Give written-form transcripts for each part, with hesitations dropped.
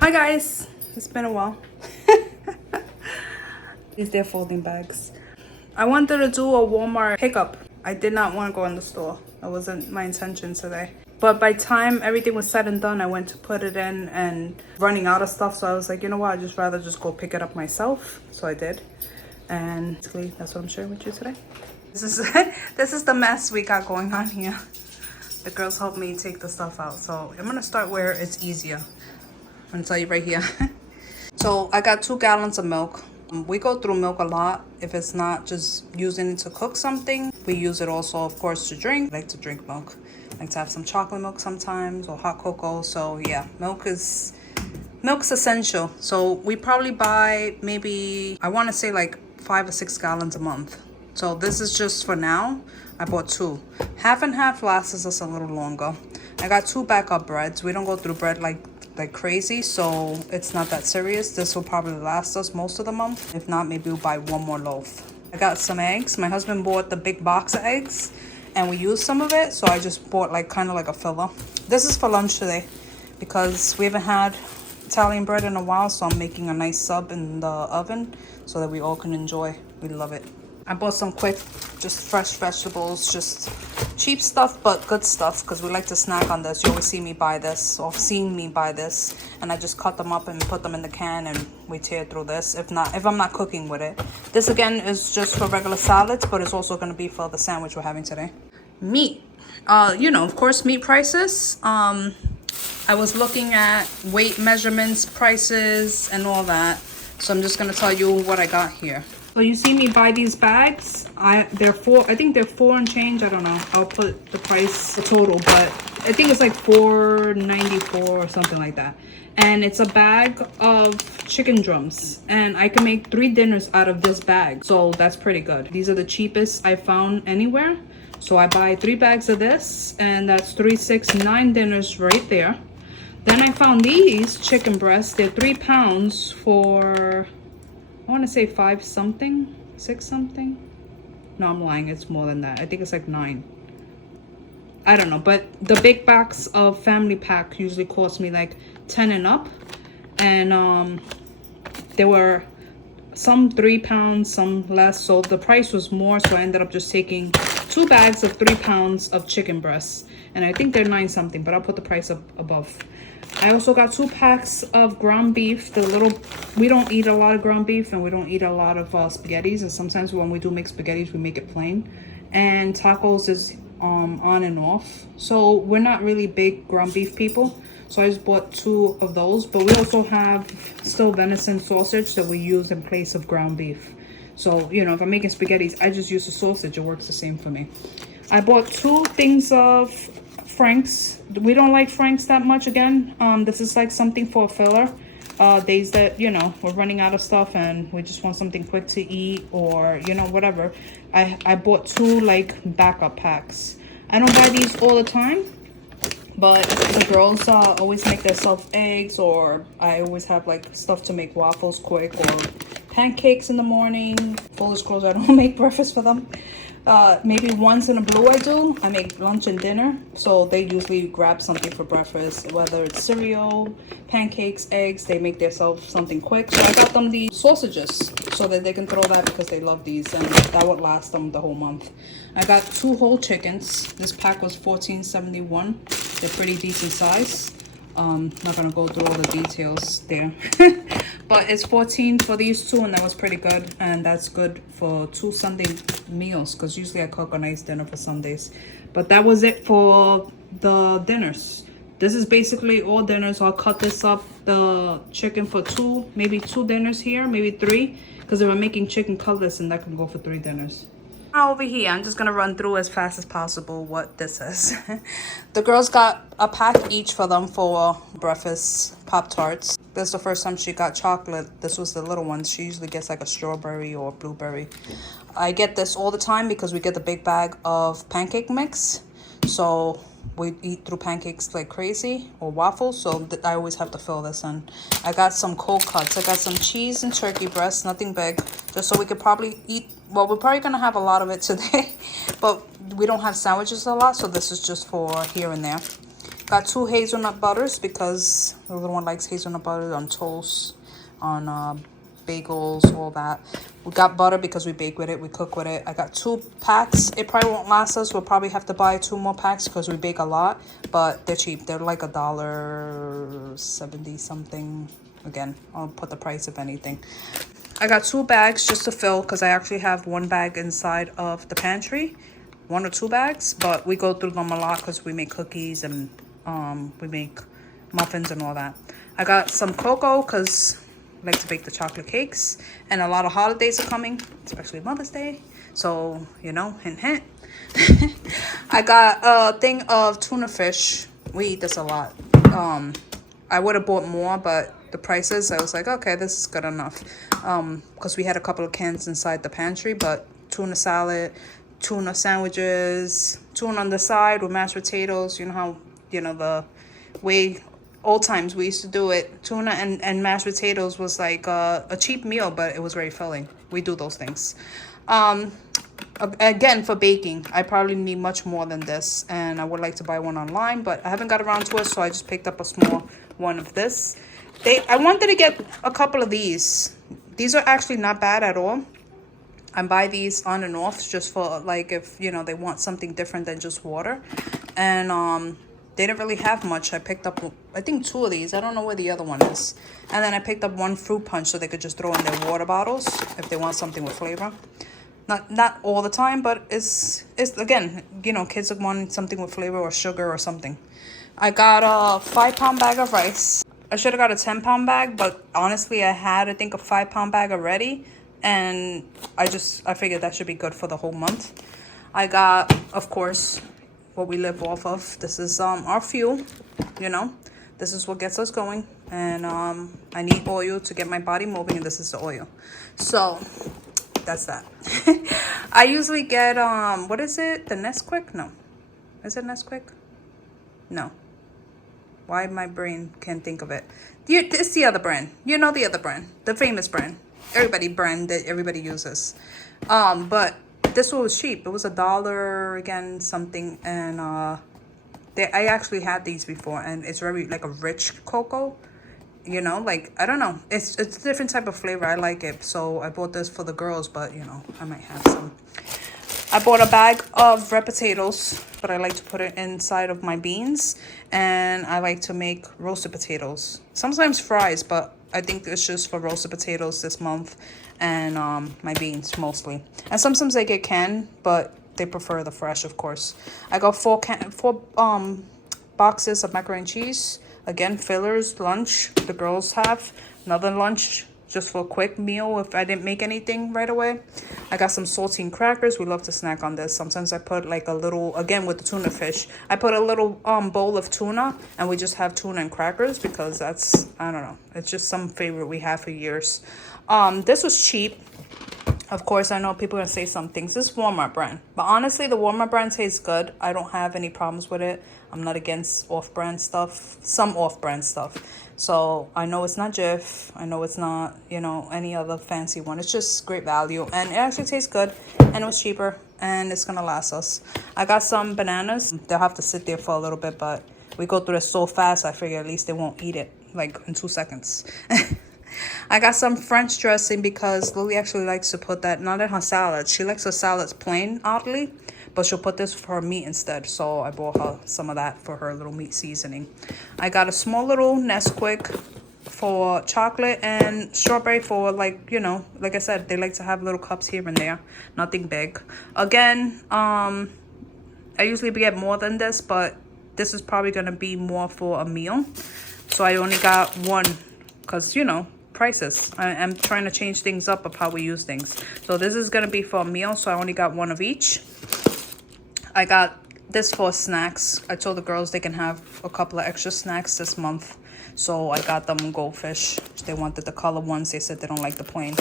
Hi guys, it's been a while. These they're folding bags. I wanted to do a Walmart pickup. I did not want to go in the store. That wasn't my intention today. But by time everything was said and done, I went to put it in and running out of stuff. So I was like, you know what? I'd just rather just go pick it up myself. So I did. And basically, that's what I'm sharing with you today. This is this is the mess we got going on here. The girls helped me take the stuff out. So I'm gonna start where it's easier. I'm gonna tell you right here. So I got 2 gallons of milk. We go through milk a lot. If it's not just using it to cook something, we use it also, of course, to drink. I like to drink milk. I like to have some chocolate milk sometimes or hot cocoa. So yeah, milk's essential. So we probably buy maybe, I want to say like 5 or 6 gallons a month. So this is just for now. I bought 2. Half and half lasts us a little longer. I got 2 backup breads. We don't go through bread like crazy, so it's not that serious. This will probably last us most of the month. If not, maybe we'll buy 1 more loaf. I got some eggs. My husband bought the big box of eggs and we used some of it, so I just bought like kind of like a filler. This is for lunch today because we haven't had Italian bread in a while, so I'm making a nice sub in the oven so that we all can enjoy. We love it. I bought some quick, just fresh vegetables, just cheap stuff, but good stuff, because we like to snack on this. You always see me buy this, or seen me buy this, and I just cut them up and put them in the can, and we tear through this, if I'm not cooking with it. This, again, is just for regular salads, but it's also going to be for the sandwich we're having today. Meat. Of course, meat prices. I was looking at weight measurements, prices, and all that. So I'm just going to tell you what I got here. So you see me buy these bags. I think they're 4 and change. I don't know. I'll put the price, the total, but I think it's like $4.94 or something like that. And it's a bag of chicken drums. And I can make 3 dinners out of this bag. So that's pretty good. These are the cheapest I found anywhere. So I buy 3 bags of this, and that's 3, 6, 9 dinners right there. Then I found these chicken breasts. They're 3 pounds for, I want to say 5 something, 6 something. No, I'm lying. It's more than that. I think it's like 9. I don't know. But the big box of family pack usually costs me like 10 and up. And there were some 3 pounds, some less. So the price was more. So I ended up just taking 2 bags of 3 pounds of chicken breasts. And I think they're 9 something, but I'll put the price up above. I also got 2 packs of ground beef. We don't eat a lot of ground beef, and we don't eat a lot of spaghettis. And sometimes when we do make spaghettis, we make it plain. And tacos is on and off. So we're not really big ground beef people. So I just bought 2 of those. But we also have still venison sausage that we use in place of ground beef. So, if I'm making spaghettis, I just use the sausage. It works the same for me. I bought 2 things of Frank's. We don't like Frank's that much again. This is like something for a filler. Days that, we're running out of stuff and we just want something quick to eat or, whatever. I bought 2 like backup packs. I don't buy these all the time, but the girls always make themselves eggs, or I always have like stuff to make waffles quick or pancakes in the morning. Full disclosure, I don't make breakfast for them. Maybe once in a blue I do. I make lunch and dinner, so they usually grab something for breakfast, whether it's cereal, pancakes, eggs. They make themselves something quick. So I got them these sausages so that they can throw that because they love these, and that would last them the whole month. I got 2 whole chickens. This pack was $14.71. They're pretty decent size. Not gonna go through all the details there. But it's 14 for these 2, and that was pretty good. And that's good for 2 Sunday meals, because usually I cook a nice dinner for Sundays. But that was it for the dinners. This is basically all dinners. I'll cut this up, the chicken, for 2, maybe 2 dinners here, maybe 3. Because if I'm making chicken cutlets, and that can go for 3 dinners. Now over here, I'm just gonna run through as fast as possible what this is. The girls got a pack each for them for breakfast Pop-Tarts. This is the first time she got chocolate. This was the little ones. She usually gets like a strawberry or blueberry. I get this all the time because we get the big bag of pancake mix. So we eat through pancakes like crazy, or waffles, so I always have to fill this in. I got some cold cuts. I got some cheese and turkey breast, nothing big, just so we could probably eat. Well, we're probably gonna have a lot of it today, but we don't have sandwiches a lot, so this is just for here and there. Got 2 hazelnut butters because the little one likes hazelnut butter on toast, on bagels, all that. We got butter because we bake with it, we cook with it. I got 2 packs. It probably won't last us. We'll probably have to buy 2 more packs because we bake a lot, but they're cheap. They're like $1.70 something. Again, I'll put the price if anything. I got 2 bags just to fill because I actually have 1 bag inside of the pantry. 1 or 2 bags, but we go through them a lot because we make cookies and we make muffins and all that. I got some cocoa because I like to bake the chocolate cakes, and a lot of holidays are coming, especially Mother's Day, so you know, hint hint. I got a thing of tuna fish. We eat this a lot. I would have bought more, but the prices, I was like, okay, this is good enough, because we had a couple of cans inside the pantry. But tuna salad, tuna sandwiches, tuna on the side with mashed potatoes. You know how, you know, the way old times we used to do it. Tuna and mashed potatoes was like a cheap meal, but it was very filling. We do those things. Again, for baking, I probably need much more than this, and I would like to buy one online, but I haven't got around to it, so I just picked up a small one of this. I wanted to get a couple of these. These are actually not bad at all. I buy these on and off just for, like, if, you know, they want something different than just water. And they didn't really have much. I picked up, I think, 2 of these. I don't know where the other one is. And then I picked up 1 fruit punch so they could just throw in their water bottles if they want something with flavor. Not all the time, but it's again, you know, kids want something with flavor or sugar or something. I got a 5-pound bag of rice. I should have got a 10-pound bag, but honestly, I had, I think, a 5-pound bag already. And I figured that should be good for the whole month. I got, of course, what we live off of. This is our fuel, you know. This is what gets us going. And I need oil to get my body moving, and this is the oil. So that's that. I usually get, what is it? The Nesquik? No. Is it Nesquik? No. Why my brain can't think of it. It's the other brand. You know the other brand. The famous brand. Brand that everybody uses. But this one was cheap. It was $1 again something, and I actually had these before, and it's very like a rich cocoa, you know, like, I don't know, it's a different type of flavor. I like it, so I bought this for the girls, but you know, I might have some. I bought a bag of red potatoes, but I like to put it inside of my beans, and I like to make roasted potatoes, sometimes fries, but I think it's just for roasted potatoes this month, and my beans mostly. And sometimes I get canned, but they prefer the fresh, of course. I got 4 boxes of macaroni and cheese. Again, fillers, lunch. The girls have another lunch just for a quick meal if I didn't make anything right away. I got some saltine crackers. We love to snack on this. Sometimes I put like a little, again with the tuna fish, I put a little bowl of tuna, and we just have tuna and crackers because that's, I don't know, it's just some favorite we have for years. This was cheap. Of course, I know people are going to say some things. This is Walmart brand. But honestly, the Walmart brand tastes good. I don't have any problems with it. I'm not against off-brand stuff. Some off-brand stuff. So I know it's not Jif. I know it's not, you know, any other fancy one. It's just great value. And it actually tastes good. And it was cheaper. And it's going to last us. I got some bananas. They'll have to sit there for a little bit. But we go through it so fast, I figure at least they won't eat it like in 2 seconds. I got some French dressing because Lily actually likes to put that, not in her salad. She likes her salads plain, oddly, but she'll put this for her meat instead. So I bought her some of that for her little meat seasoning. I got a small little Nesquik for chocolate and strawberry for, like, you know, like I said, they like to have little cups here and there. Nothing big. Again, I usually get more than this, but this is probably going to be more for a meal. So I only got 1 because, you know, prices. I'm trying to change things up of how we use things. So this is going to be for a meal, so I only got 1 of each. I got this for snacks. I told the girls they can have a couple of extra snacks this month. So I got them goldfish. They wanted the color ones. They said they don't like the plain.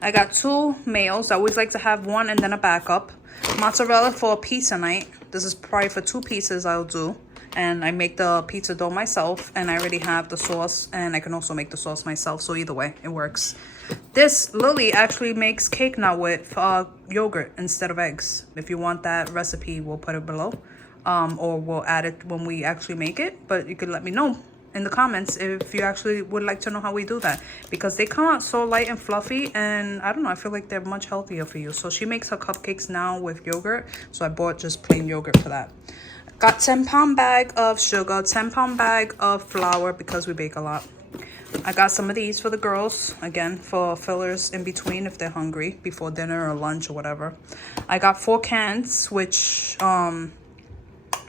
I got 2 mayos. I always like to have 1 and then a backup. Mozzarella for a pizza night. This is probably for 2 pieces I'll do. And I make the pizza dough myself, and I already have the sauce, and I can also make the sauce myself, so either way it works. This Lily actually makes cake now with yogurt instead of eggs. If you want that recipe, we'll put it below. or we'll add it when we actually make it. But you could let me know in the comments if you actually would like to know how we do that, because they come out so light and fluffy, and I don't know, I feel like they're much healthier for you. So she makes her cupcakes now with yogurt, so I bought just plain yogurt for that. Got 10-pound bag of sugar, 10-pound bag of flour because we bake a lot. I got some of these for the girls, again, for fillers in between if they're hungry before dinner or lunch or whatever. I got 4 cans, which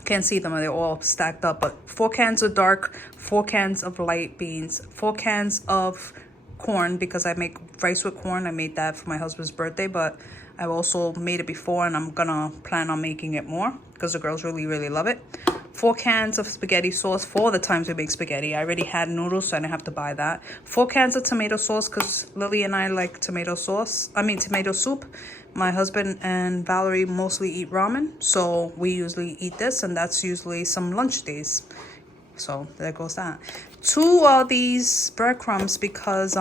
can't see them, they're all stacked up, but 4 cans of dark, 4 cans of light beans, 4 cans of corn, because I make rice with corn. I made that for my husband's birthday, but I also made it before, and I'm gonna plan on making it more because the girls really love it. 4 cans of spaghetti sauce for the times we make spaghetti. I already had noodles, so I didn't have to buy that. 4 cans of tomato sauce, because Lily and I like tomato soup. My husband and Valerie mostly eat ramen, so we usually eat this, and that's usually some lunch days. So there goes that. 2 of these breadcrumbs, because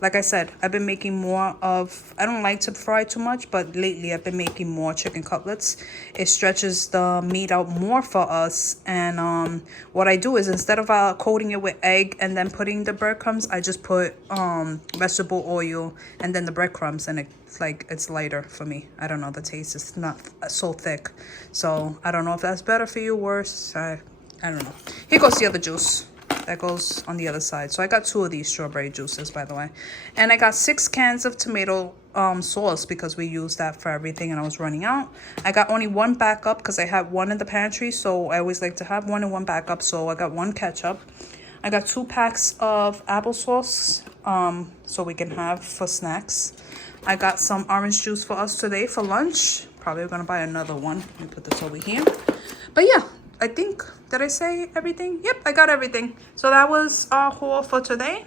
like I said, I've been making more of, I don't like to fry too much, but lately I've been making more chicken cutlets. It stretches the meat out more for us, and what I do is, instead of coating it with egg and then putting the breadcrumbs, I just put vegetable oil and then the breadcrumbs, and it's lighter for me. I don't know, the taste is not so thick, so I don't know if that's better for you, worse. I don't know. Here goes the other juice that goes on the other side. So I got 2 of these strawberry juices, by the way. And I got 6 cans of tomato sauce, because we use that for everything, and I was running out. I got only 1 backup because I had 1 in the pantry, so I always like to have 1 and 1 backup. So I got 1 ketchup. I got 2 packs of applesauce, so we can have for snacks. I got some orange juice for us today for lunch. Probably gonna buy another one. Let me put this over here. But yeah, I think, did I say everything? Yep, I got everything. So that was our haul for today.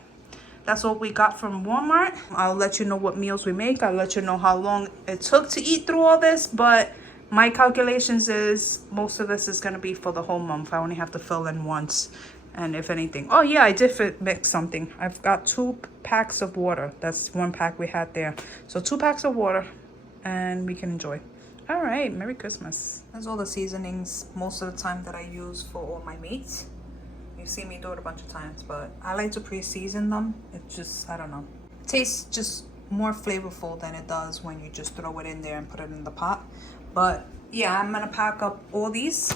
That's what we got from Walmart. I'll let you know what meals we make. I'll let you know how long it took to eat through all this. But my calculations is most of this is going to be for the whole month. I only have to fill in once. And if anything. Oh, yeah, I did mix something. I've got 2 packs of water. That's 1 pack we had there. So 2 packs of water. And we can enjoy. All right, Merry Christmas. That's all the seasonings most of the time that I use for all my meats. You've seen me do it a bunch of times, but I like to pre-season them. It just, I don't know. It tastes just more flavorful than it does when you just throw it in there and put it in the pot. But yeah, I'm gonna pack up all these,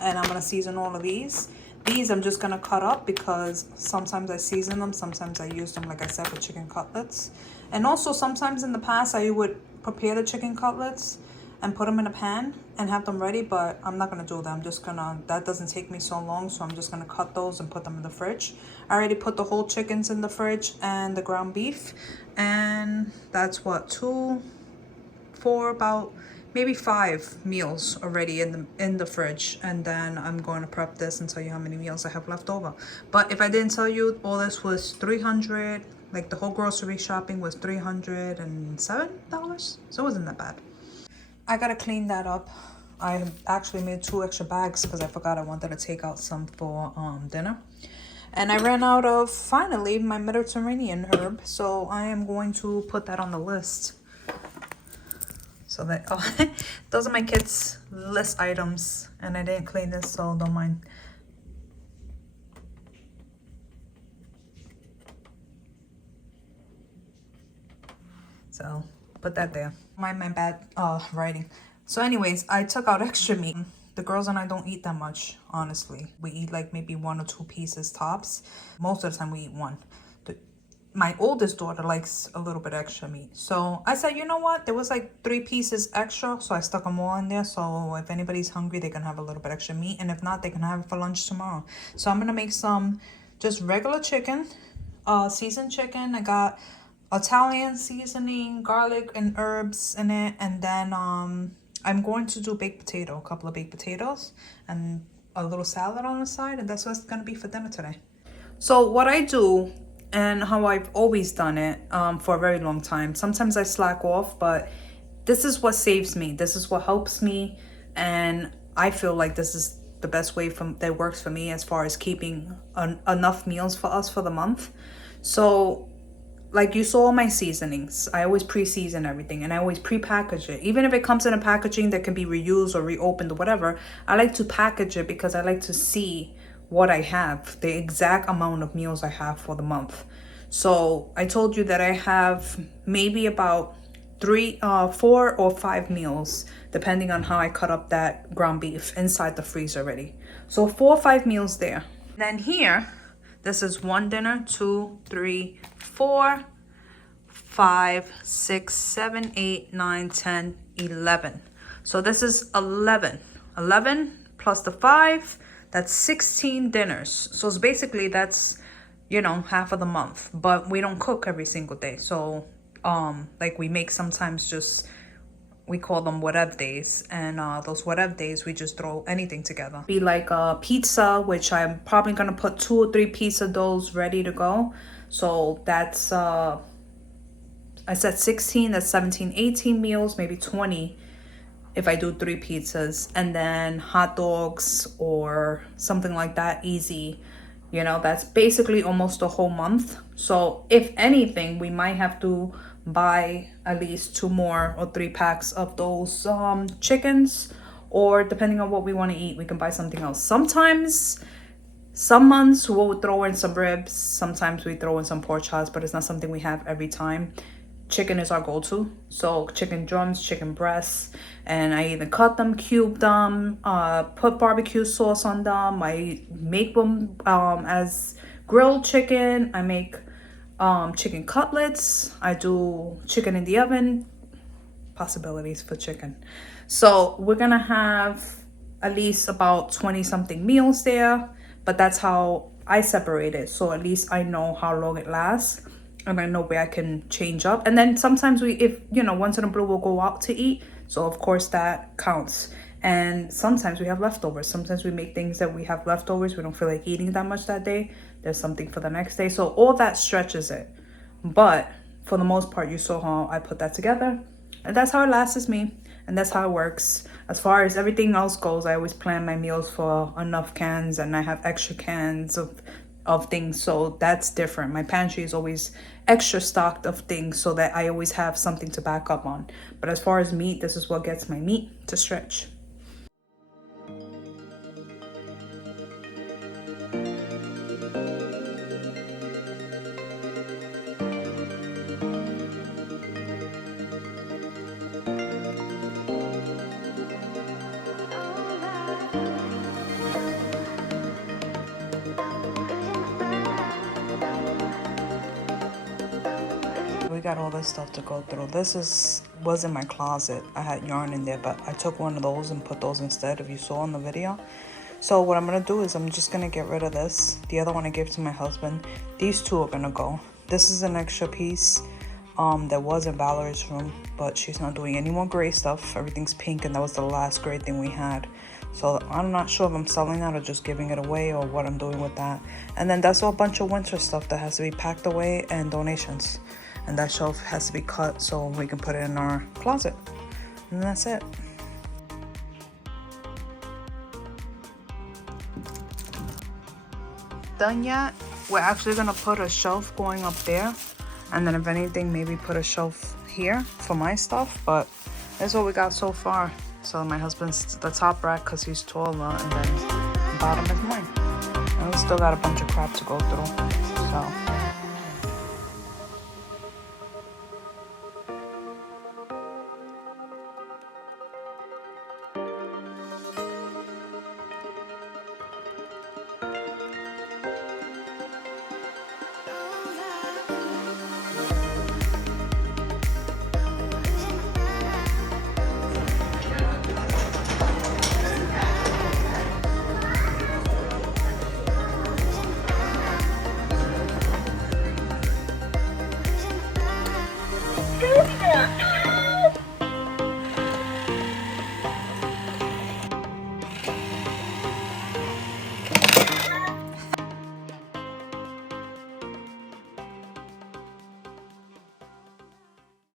and I'm gonna season all of these. These I'm just gonna cut up because sometimes I season them, sometimes I use them, like I said, for chicken cutlets. And also sometimes in the past I would prepare the chicken cutlets and put them in a pan and have them ready, but I'm not gonna do that. I'm just gonna, that doesn't take me so long, so I'm just gonna cut those and put them in the fridge. I already put the whole chickens in the fridge and the ground beef, and that's what, 2, 4, about maybe 5 meals already in the fridge. And then I'm going to prep this and tell you how many meals I have left over. But if I didn't tell you, all this was $300, like the whole grocery shopping was $307, so it wasn't that bad. I gotta clean that up. I actually made 2 extra bags because I forgot I wanted to take out some for dinner. And I ran out of, finally, my Mediterranean herb. So I am going to put that on the list. So that, oh, those are my kids' list items. And I didn't clean this, so don't mind. So put that there. My bad writing. So anyways, I took out extra meat. The girls and I don't eat that much, honestly. We eat like maybe 1 or 2 pieces tops. Most of the time we eat 1. My oldest daughter likes a little bit extra meat. So I said, you know what? There was like 3 pieces extra, so I stuck them all in there. So if anybody's hungry, they can have a little bit extra meat. And if not, they can have it for lunch tomorrow. So I'm gonna make some just regular chicken, seasoned chicken. I got Italian seasoning, garlic and herbs in it, and then I'm going to do baked potato, a couple of baked potatoes and a little salad on the side, and that's what's gonna be for dinner today. So what I do and how I've always done it for a very long time, sometimes I slack off, but this is what saves me, this is what helps me, and I feel like this is the best way that works for me as far as keeping enough meals for us for the month. So like you saw my seasonings, I always pre-season everything, and I always pre-package it. Even if it comes in a packaging that can be reused or reopened or whatever, I like to package it because I like to see what I have, the exact amount of meals I have for the month. So I told you that I have maybe about 4 or 5 meals, depending on how I cut up that ground beef inside the freezer already. So 4 or 5 meals there. Then here, this is 1 dinner, 2, 3, 4, 5, 6, 7, 8, 9, 10, 11. So this is 11. 11 plus the 5, that's 16 dinners. So it's basically that's, you know, half of the month. But we don't cook every single day. So like we make sometimes just, we call them whatever days, and those whatever days we just throw anything together. Be like a pizza, which I'm probably gonna put 2 or 3 pizza doughs ready to go. So that's I said 16, that's 17, 18 meals, maybe 20 if I do 3 pizzas, and then hot dogs or something like that, easy. You know, that's basically almost a whole month. So if anything, we might have to buy at least 2 more or 3 packs of those chickens, or depending on what we want to eat, we can buy something else. Sometimes, some months we'll throw in some ribs, sometimes we throw in some pork chops, but it's not something we have every time. Chicken is our go-to, so chicken drums, chicken breasts, and I either cut them, cube them, put barbecue sauce on them. I make them as grilled chicken. I make chicken cutlets. I do chicken in the oven. Possibilities for chicken. So we're gonna have at least about 20 something meals there, but that's how I separate it, so at least I know how long it lasts, and I know where I can change up. And then sometimes we, if you know, once in a blue, we'll go out to eat, so of course that counts. And sometimes we have leftovers. Sometimes we make things that we have leftovers, we don't feel like eating that much that day, there's something for the next day. So all that stretches it, but for the most part, you saw how I put that together, and that's how it lasts me, and that's how it works. As far as everything else goes, I always plan my meals for enough cans, and I have extra cans of things, so that's different. My pantry is always extra stocked of things so that I always have something to back up on. But as far as meat, this is what gets my meat to stretch. We got all this stuff to go through. This was in my closet. I had yarn in there, but I took one of those and put those instead, if you saw in the video. So what I'm gonna do is I'm just gonna get rid of this. The other one I gave to my husband. These 2 are gonna go. This is an extra piece that was in Valerie's room, but she's not doing any more gray stuff. Everything's pink, and that was the last gray thing we had. So I'm not sure if I'm selling that or just giving it away, or what I'm doing with that. And then that's all a bunch of winter stuff that has to be packed away, and donations. And that shelf has to be cut so we can put it in our closet. And that's it. Done yet? We're actually gonna put a shelf going up there, and then if anything, maybe put a shelf here for my stuff. But that's what we got so far. So my husband's the top rack because he's taller, and then the bottom is mine. And we still got a bunch of crap to go through. So